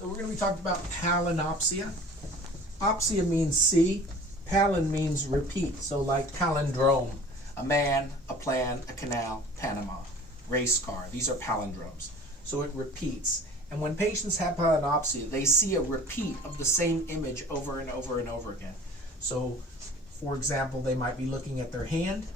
So we're going to be talking about palinopsia. Opsia means see. Palin means repeat. So like palindrome, a man, a plan, a canal, Panama, race car. These are palindromes. So it repeats. And when patients have palinopsia, they see a repeat of the same image over and over and over again. So, for example, they might be looking at their hand,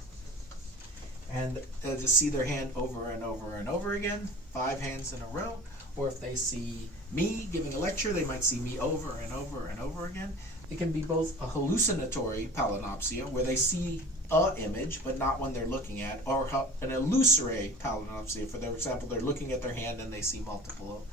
and they just see their hand over and over and over again, 5 hands in a row. Or if they see me giving a lecture, they might see me over and over and over again. It can be both a hallucinatory palinopsia, where they see a image, but not one they're looking at, or an illusory palinopsia. For example, they're looking at their hand and they see multiple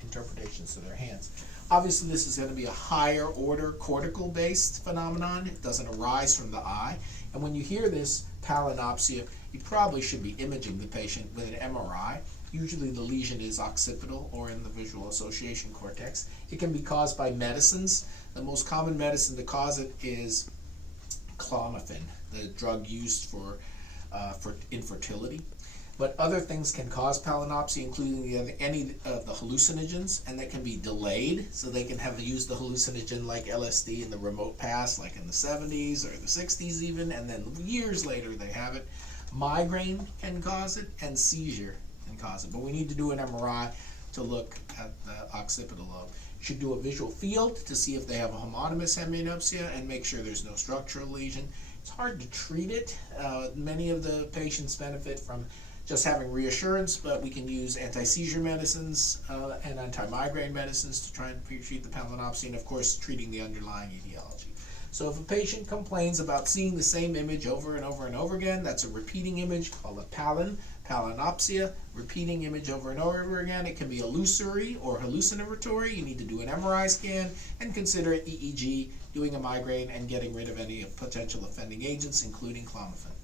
interpretations of their hands. Obviously, this is going to be a higher order cortical-based phenomenon. It doesn't arise from the eye. And when you hear this palinopsia, you probably should be imaging the patient with an MRI. Usually the lesion is occipital or in the visual association cortex. It can be caused by medicines. The most common medicine to cause it is clomiphene, the drug used for infertility. But other things can cause palinopsia, including any of the hallucinogens, and they can be delayed. So they can have used the hallucinogen like LSD in the remote past, like in the 70s or the 60s even, and then years later they have it. Migraine can cause it, and seizure can cause it. But we need to do an MRI to look at the occipital lobe. You should do a visual field to see if they have a homonymous hemianopsia and make sure there's no structural lesion. It's hard to treat it. Many of the patients benefit from just having reassurance, but we can use anti-seizure medicines and anti-migraine medicines to try and treat the palinopsia, and of course treating the underlying etiology. So if a patient complains about seeing the same image over and over and over again, that's a repeating image called a palinopsia, repeating image over and over again. It can be illusory or hallucinatory. You need to do an MRI scan and consider EEG, doing a migraine, and getting rid of any potential offending agents, including clomiphene.